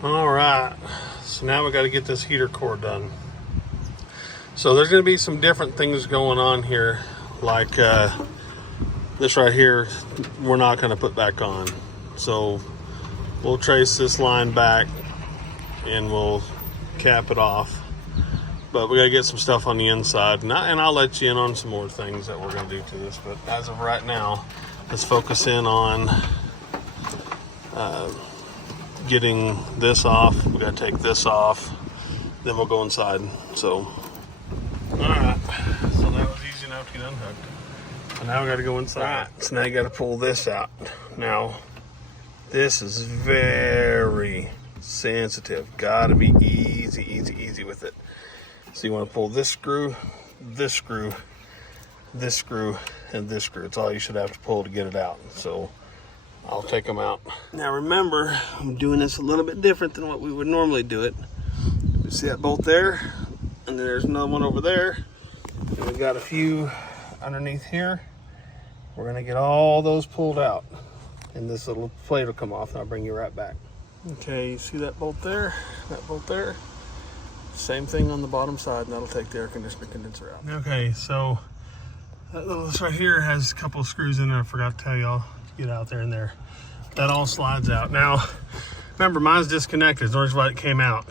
All right, so now we got to get this heater core done. So there's going to be some different things going on here, like this right here, we're not going to put back on. So we'll trace this line back and we'll cap it off. But we got to get some stuff on the inside, and I'll let you in on some more things that we're going to do to this. But as of right now, let's focus in on getting this off. We got to take this off, then we'll go inside. So, all right. So that was easy enough to get unhooked. So now we got to go inside. So now you got to pull this out. Now, this is very sensitive. Got to be easy with it. So you want to pull this screw, this screw, this screw, and this screw. It's all you should have to pull to get it out. So I'll take them out. Now remember, I'm doing this a little bit different than what we would normally do it. You see that bolt there? And then there's another one over there. And we've got a few underneath here. We're gonna get all those pulled out. And this little plate will come off and I'll bring you right back. Okay, you see that bolt there? That bolt there? Same thing on the bottom side, and that'll take the air conditioner condenser out. Okay, so this right here has a couple of screws in there. I forgot to tell y'all to get out there and there. That all slides out. Now, remember, mine's disconnected. That's why it came out.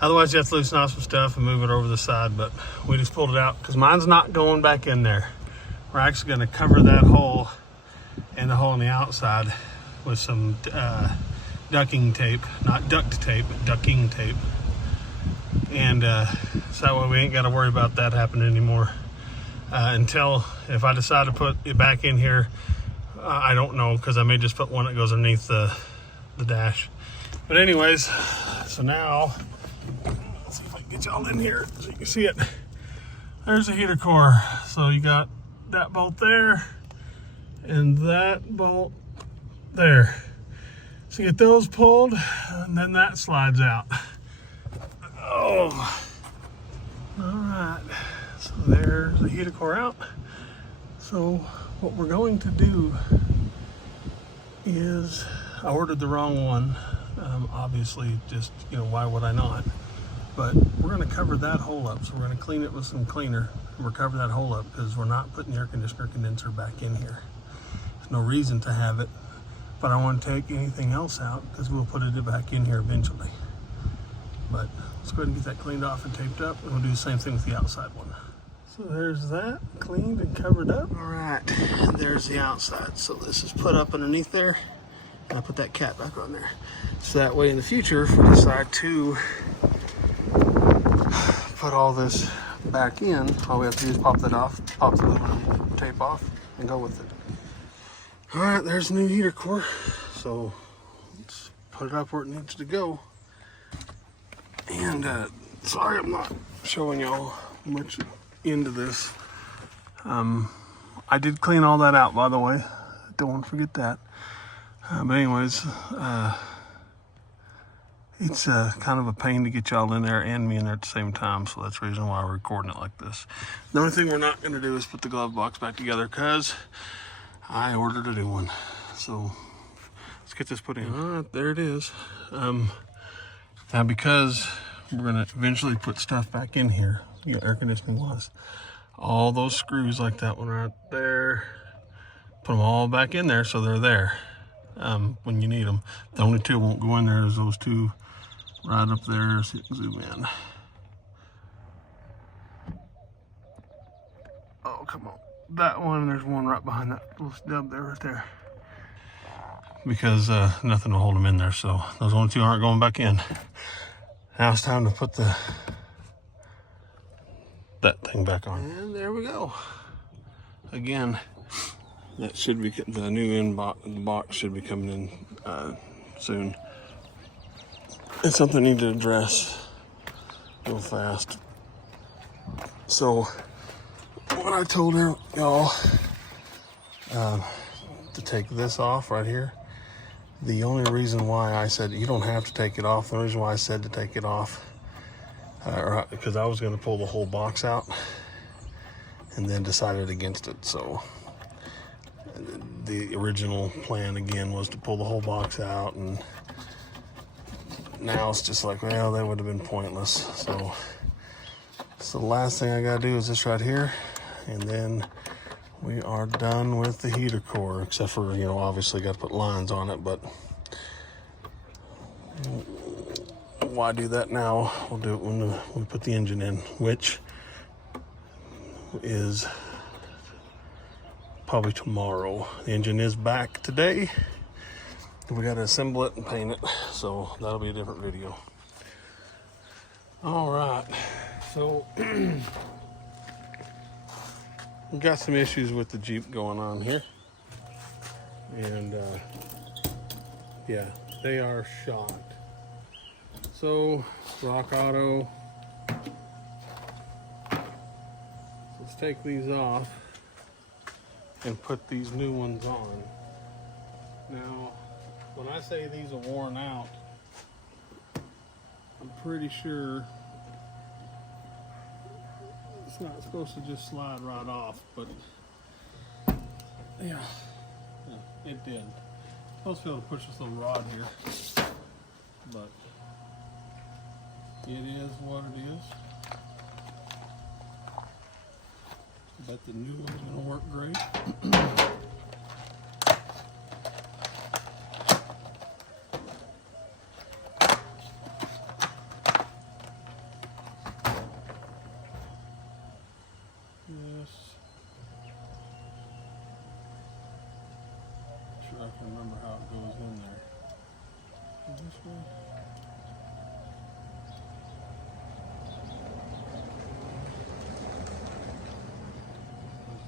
Otherwise, you have to loosen off some stuff and move it over the side, but we just pulled it out because mine's not going back in there. We're actually going to cover that hole and the hole on the outside with some ducking tape. Not duct tape, but ducking tape. And so that way we ain't got to worry about that happening anymore. Until if I decide to put it back in here, I don't know, because I may just put one that goes underneath the dash. But anyways, so now, let's see if I can get y'all in here so you can see it. There's the heater core. So you got that bolt there and that bolt there. So you get those pulled and then that slides out. Oh, all right. So there's the heater core out. So what we're going to do is, I ordered the wrong one. Obviously, just, why would I not? But we're going to cover that hole up. So we're going to clean it with some cleaner. And we'll cover that hole up because we're not putting the air conditioner condenser back in here. There's no reason to have it, but I want to take anything else out because we'll put it back in here eventually. But let's go ahead and get that cleaned off and taped up, and we'll do the same thing with the outside one. So there's that, cleaned and covered up. All right, there's the outside. So this is put up underneath there, and I put that cap back on there. So that way in the future, if we decide to put all this back in, all we have to do is pop that off, pop the aluminum tape off, and go with it. All right, there's the new heater core. So let's put it up where it needs to go. And sorry I'm not showing y'all much into this. I did clean all that out, by the way. Don't want to forget that. But anyways, it's kind of a pain to get y'all in there and me in there at the same time. So that's the reason why we're recording it like this. The only thing we're not going to do is put the glove box back together because I ordered a new one. So let's get this put in. All right, there it is. Now, because we're going to eventually put stuff back in here, air conditioning wise, all those screws like that one right there, put them all back in there so they're there when you need them. The only two won't go in there is those two right up there. So you can zoom in. Oh, come on. That one, and there's one right behind that little stub there, right there. Because nothing will hold them in there, so those only two aren't going back in. Now it's time to put that thing back on. And there we go. Again, that should be the new box should be coming in soon. It's something I need to address real fast. So when I told y'all to take this off right here, the only reason why I said you don't have to take it off, the reason why I said to take it off, because I was going to pull the whole box out and then decided against it. So the original plan again was to pull the whole box out and now it's just like, well, that would have been pointless. So the last thing I gotta do is this right here, and then we are done with the heater core, except for, you know, obviously got to put lines on it, but why do that now? We'll do it when we put the engine in, which is probably tomorrow. The engine is back today. We got to assemble it and paint it, so that'll be a different video. All right, so we've got some issues with the Jeep going on here, and yeah, they are shot. So Rock Auto, let's take these off and put these new ones on. Now, when I say these are worn out, I'm pretty sure it's not supposed to just slide right off, but yeah, it did. I'm supposed to be able to push this little rod here, but it is what it is. I bet the new one's gonna work great. Yes. Sure I can remember how it goes in there. This way.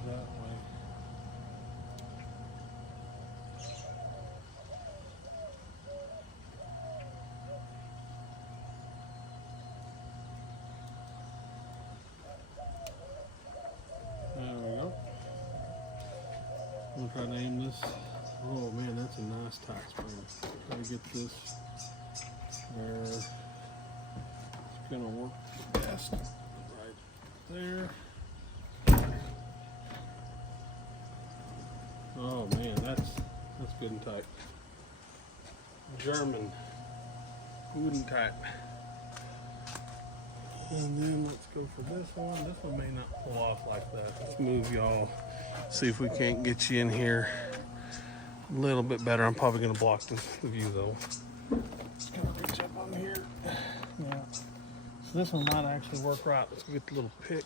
That way. There we go. I'm gonna try to aim this. Oh man, that's a nice tack spring. Try to get this where it's gonna work the best. Right there. Oh man, that's good and tight. German, good and tight. And then let's go for this one. This one may not pull off like that. Let's move y'all. See if we can't get you in here a little bit better. I'm probably gonna block the view though. Just gonna reach up on here. Yeah. So this one might actually work right. Let's go get the little pick.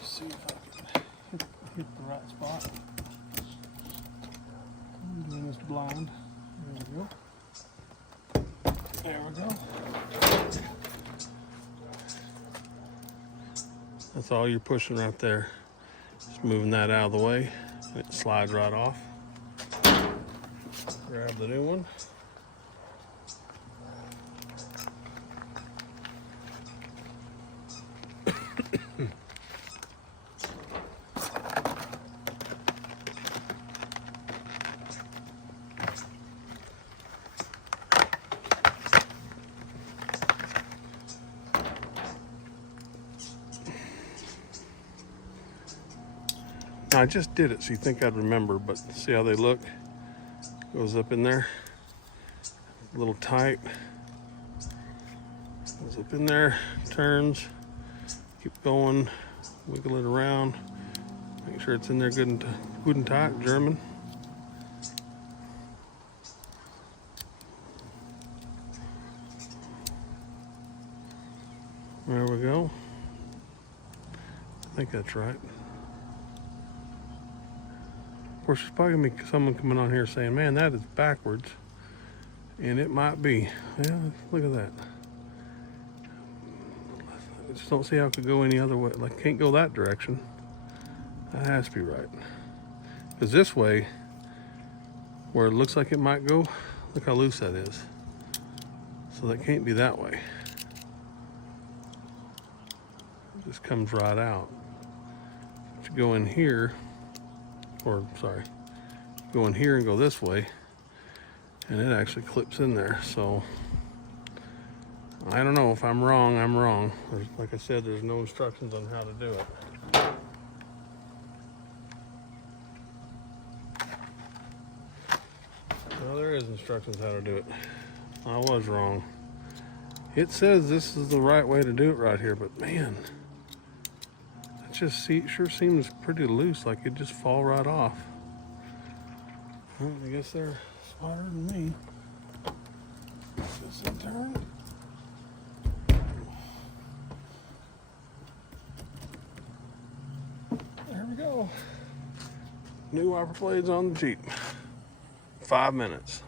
See if I can hit the right spot. I'm doing this blind. There we go. There we go. That's all you're pushing right there. Just moving that out of the way, and it slides right off. Grab the new one. I just did it, so you think I'd remember, but see how they look? Goes up in there, a little tight. Goes up in there, turns, keep going, wiggle it around, make sure it's in there good and tight, German. There we go. I think that's right. Of course, there's probably gonna be someone coming on here saying, man, that is backwards. And it might be. Yeah, look at that. I just don't see how it could go any other way. Like, can't go that direction. That has to be right. Because this way, where it looks like it might go, look how loose that is. So that can't be that way. It just comes right out. If you go in here, or sorry, go in here and go this way, and it actually clips in there. So I don't know. If I'm wrong, I'm wrong. Like I said, there's no instructions on how to do it. Well, there is instructions how to do it. I was wrong. It says this is the right way to do it right here, but man, it just sure seems pretty loose, like it just fall right off. Well, I guess they're smarter than me. Guess I turn. There we go. New wiper blades on the Jeep. 5 minutes.